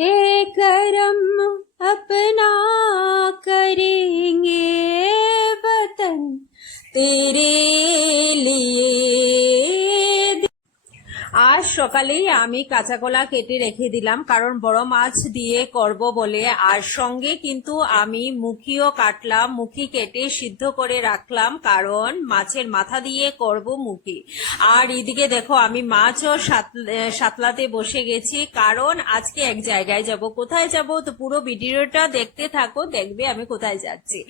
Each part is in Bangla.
ये करम अपना करेंगे वतन तेरे लिए। আজ সকালেই আমি কাঁচা কলা কেটে রেখে দিলাম, কারণ বড় মাছ দিয়ে করব বলে। আর সঙ্গে কিন্তু আমি মুখিও কাটলাম, মুখি কেটে সিদ্ধ করে রাখলাম, কারণ মাছের মাথা দিয়ে করব মুখি। আর এদিকে দেখো আমি মাছও সাতলাতে বসে গেছি, কারণ আজকে এক জায়গায় যাব। কোথায় যাব তো পুরো ভিডিওটা দেখতে থাকো, দেখবে আমি কোথায় যাচ্ছি।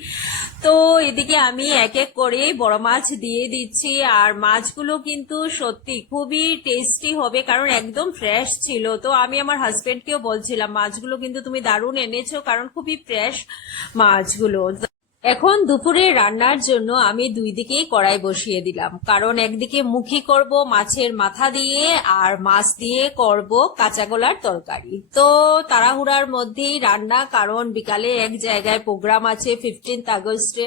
তো এদিকে আমি এক এক করে বড় মাছ দিয়ে দিচ্ছি। আর মাছগুলো কিন্তু সত্যি খুবই টেস্টি হবে, কারণ একদম ফ্রেশ ছিল। তো আমি আমার হাজবেন্ডকেও বলছিলাম মাছগুলো কিন্তু তুমি দারুণ এনেছো, কারণ খুবই ফ্রেশ মাছগুলো। এখন দুপুরে রান্নার জন্য আমি দুই দিকেই কড়াই বসিয়ে দিলাম, কারণ একদিকে মুখি করব মাছের মাথা দিয়ে, আর মাছ দিয়ে করব কাঁচা কলার তরকারি। তো তাড়াহুড়ার মধ্যেই রান্না, কারণ বিকালে এক জায়গায় প্রোগ্রাম আছে 15th আগস্টে।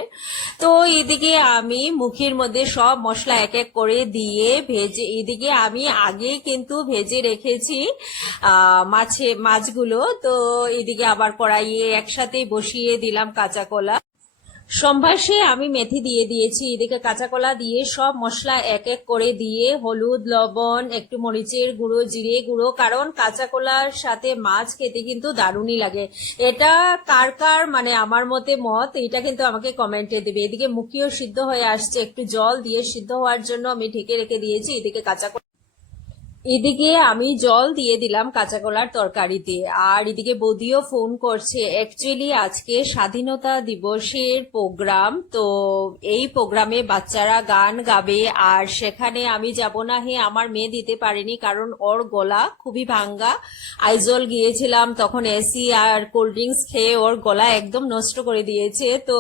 তো এদিকে আমি মুখির মধ্যে সব মশলা এক এক করে দিয়ে ভেজে, এদিকে আমি আগেই কিন্তু ভেজে রেখেছি মাছগুলো। তো এদিকে আবার কড়াইয়ে একসাথে বসিয়ে দিলাম কাঁচা কলা। সম্ভাসে আমি মেথি দিয়ে দিয়েছি, এদিকে কাঁচা কলা দিয়ে সব মশলা এক এক করে দিয়ে হলুদ, লবণ, একটু মরিচের গুঁড়ো, জিরে গুঁড়ো, কারণ কাঁচা কলার সাথে মাছ খেতে কিন্তু দারুণই লাগে। এটা কার কার মানে আমার মত এটা কিন্তু আমাকে কমেন্টে দেবে। এদিকে মুখিও সিদ্ধ হয়ে আসছে, একটু জল দিয়ে সিদ্ধ হওয়ার জন্য আমি ঢেকে রেখে দিয়েছি। এদিকে আমি জল দিয়ে দিলাম কাঁচা কলার তরকারিতে। আর এদিকে বৌদিও ফোন করছে। অ্যাকচুয়ালি আজকে স্বাধীনতা দিবসের প্রোগ্রাম, তো এই প্রোগ্রামে বাচ্চারা গান গাবে, আর সেখানে আমি যাব না। আমার মেয়ে দিতে পারেনি, কারণ ওর গলা খুবই ভাঙ্গা। আইজল গিয়েছিলাম তখন এসি আর কোল্ড ড্রিঙ্কস খেয়ে ওর গলা একদম নষ্ট করে দিয়েছে। তো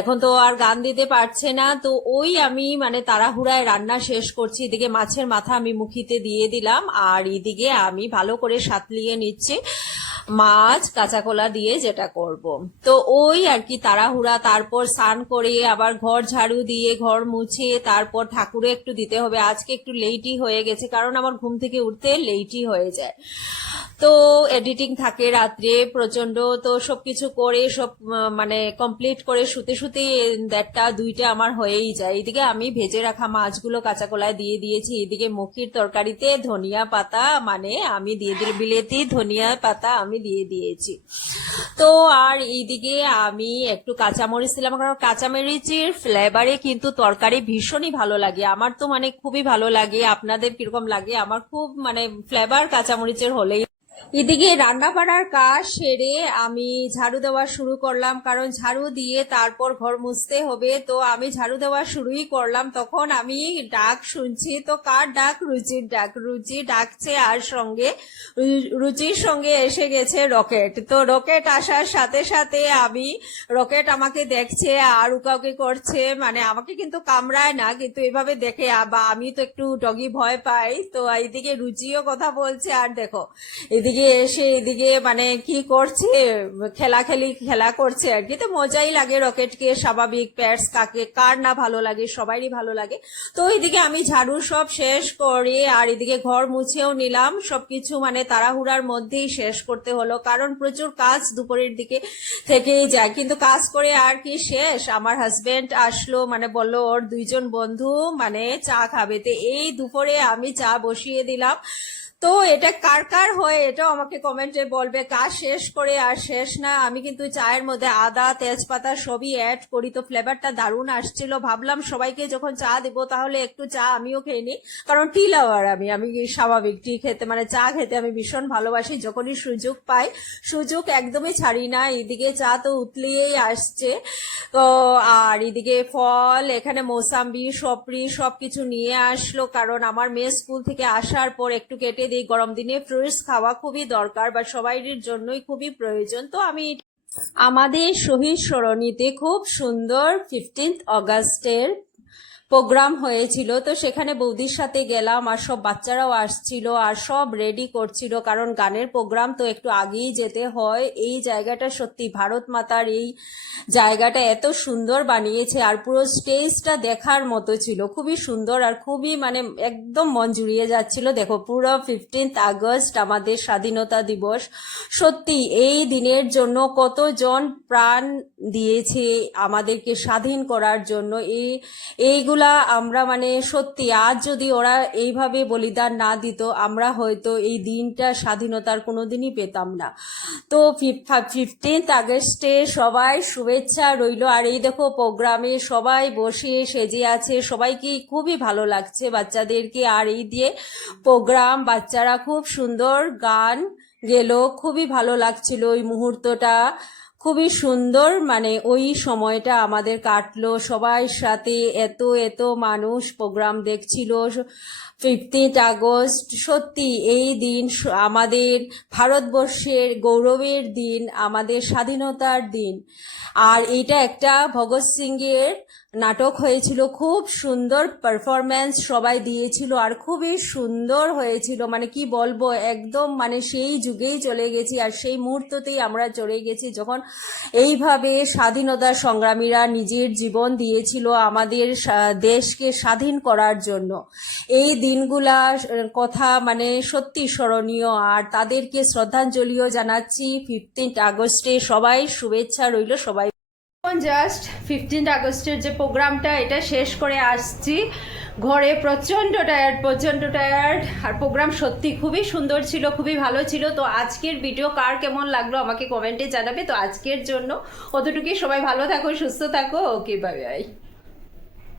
এখন তো আর গান দিতে পারছে না। তো ওই আমি মানে তাড়াহুড়ায় রান্না শেষ করছি। এদিকে মাছের মাথা আমি মুখিতে দিয়ে দিলাম, আর এদিকে আমি ভালো করে সাতলিয়ে নিচ্ছি মাছ কাঁচা কলা দিয়ে যেটা করব। তো ওই আর কি তাড়াহুড়া। তারপর স্নান করে আবার ঘর ঝাড়ু দিয়ে ঘর মুছে তারপর ঠাকুরে একটু দিতে হবে। আজকে একটু লেটই হয়ে গেছে, কারণ আমার ঘুম থেকে উঠতে লেটই হয়ে যায়। তো এডিটিং থাকে রাত্রে প্রচন্ড, তো সবকিছু করে সব মানে কমপ্লিট করে শুতে শুতে 1:30 2টা আমার হয়েই যায়। এদিকে আমি ভেজে রাখা মাছগুলো কাঁচা কলায় দিয়ে দিয়েছি। এদিকে মুখির তরকারিতে ধনিয়া পাতা মানে আমি দিয়ে দিই, বিলেতি ধনিয়া পাতা আমি দিয়ে দিয়েছি। তো আর এইদিকে আমি একটু কাঁচামরিচ দিলাম, কারণ কাঁচামরিচের ফ্লেভারে কিন্তু তরকারি ভীষণই ভালো লাগে। আমার তো মানে খুবই ভালো লাগে। আপনাদের কিরকম লাগে? আমার খুব মানে ফ্লেভার কাঁচামরিচের হলেই। এদিকে রান্না বাড়ার কাজ সেরে আমি ঝাড়ু দেওয়া শুরু করলাম, কারণ ঝাড়ু দিয়ে তারপর ঘর মুছতে হবে। তো আমি ঝাড়ু দেওয়া শুরুই করলাম, তখন আমি ডাক শুনছি। তো কার ডাক? রুচির ডাক। রুচি ডাকছে, আর সঙ্গে রুচির সঙ্গে এসে গেছে রকেট। তো রকেট আসার সাথে সাথে আমি, রকেট আমাকে দেখছে আর উকাউকি করছে, মানে আমাকে কিন্তু কামড়ায় না, কিন্তু এভাবে দেখে। বা আমি তো একটু ডগি ভয় পাই। তো এইদিকে রুচিও কথা বলছে, আর দেখো এদিকে এসে এদিকে মানে কি করছে, খেলা করছে আর কি। তো মজাই লাগে রকেটকে, স্বাভাবিক। প্যাটস কাকে কার না ভালো লাগে, সবারই ভালো লাগে। তো এদিকে আমি ঝাড়ু সব শেষ করে আর এদিকে ঘর মুছেও নিলাম। সবকিছু মানে তাড়াহুড়ার মধ্যেই শেষ করতে হলো, কারণ প্রচুর কাজ দুপুরের দিকে থেকেই যায়। কিন্তু কাজ করে আর কি শেষ? আমার হাজবেন্ড আসলো, মানে বললো ওর 2জন বন্ধু মানে চা খাবে। তো এই দুপুরে আমি চা বসিয়ে দিলাম। তো এটা কার কার হয় এটাও আমাকে কমেন্টে বলবে। কাজ শেষ করে আর শেষ না। আমি কিন্তু চায়ের মধ্যে আদা তেজপাতা সবই অ্যাড করি, তো ফ্লেভারটা দারুণ আসছিল। ভাবলাম সবাইকে যখন চা দিব তাহলে একটু চা আমিও খেয়ে নিই, কারণ টি লাভার আমি স্বাভাবিক টি খেতে মানে চা খেতে আমি ভীষণ ভালোবাসি। যখনই সুযোগ পাই, সুযোগ একদমই ছাড়ি না। এদিকে চা তো উতলিয়েই আসছে। তো আর এদিকে ফল, এখানে মৌসাম্বি সপরি সবকিছু নিয়ে আসলো, কারণ আমার মেয়ে স্কুল থেকে আসার পর একটু কেটে দিই। গরম দিনে ফ্রুটস খাওয়া খুবই দরকার বা সবাইয়ের জন্যই খুবই প্রয়োজন। তো আমি আমাদের শহীদ সরণিতে খুব সুন্দর 15th আগস্টের প্রোগ্রাম হয়েছিল, তো সেখানে বৌদির সাথে গেলাম আর সব বাচ্চারাও আসছিল আর সব রেডি করছিল, কারণ গানের প্রোগ্রাম তো একটু আগেই যেতে হয়। এই জায়গাটা সত্যি ভারত মাতার এই জায়গাটা এত সুন্দর বানিয়েছে আর পুরো স্টেজটা দেখার মতো ছিল, খুবই সুন্দর আর খুবই মানে একদম মন জুড়িয়ে যাচ্ছিল। দেখো পুরো 15th আগস্ট আমাদের স্বাধীনতা দিবস, সত্যি এই দিনের জন্য কতজন প্রাণ দিয়েছে আমাদেরকে স্বাধীন করার জন্য। এইগুলা আমরা মানে সত্যি আজ যদি ওরা এইভাবে বলিদান না দিত, আমরা হয়তো এই দিনটা স্বাধীনতার কোনোদিনই পেতাম না। তো 15th আগস্টে সবাই শুভেচ্ছা রইলো। আর এই দেখো প্রোগ্রামে সবাই বসে সেজে আছে, সবাইকে খুবই ভালো লাগছে বাচ্চাদেরকে। আর এই দিয়ে প্রোগ্রাম, বাচ্চারা খুব সুন্দর গান গেল, খুবই ভালো লাগছিল ওই মুহূর্তটা, খুবই সুন্দর মানে ওই সময়টা আমাদের কাটলো সবার সাথে। এত এত মানুষ প্রোগ্রাম দেখছিল। 15th আগস্ট সত্যি এই দিন আমাদের ভারতবর্ষের গৌরবের দিন, আমাদের স্বাধীনতার দিন। আর এইটা একটা ভগৎ সিং এর নাটক হয়েছিল, খুব সুন্দর পারফরম্যান্স সবাই দিয়েছিল আর খুবই সুন্দর হয়েছিল, মানে কি বলবো, একদম মানে সেই যুগেই চলে গেছি আর সেই মুহূর্ততেই আমরা চলে গেছি যখন এইভাবে স্বাধীনতা সংগ্রামীরা নিজের জীবন দিয়েছিল আমাদের দেশকে স্বাধীন করার জন্য। এই দিনগুলা কথা মানে সত্যি স্মরণীয় আর তাদেরকে শ্রদ্ধাঞ্জলিও জানাচ্ছি 15th আগস্টে। সবাই শুভেচ্ছা রইল সবাই। জাস্ট 15th আগস্টের যে প্রোগ্রামটা এটা শেষ করে আসছি ঘরে, প্রচণ্ড টায়ার্ড। আর প্রোগ্রাম সত্যি খুবই সুন্দর ছিল, খুবই ভালো ছিল। তো আজকের ভিডিও কার কেমন লাগলো আমাকে কমেন্টে জানাবে। তো আজকের জন্য অতটুকুই, সবাই ভালো থাকো, সুস্থ থাকো, ওকে বাই বাই।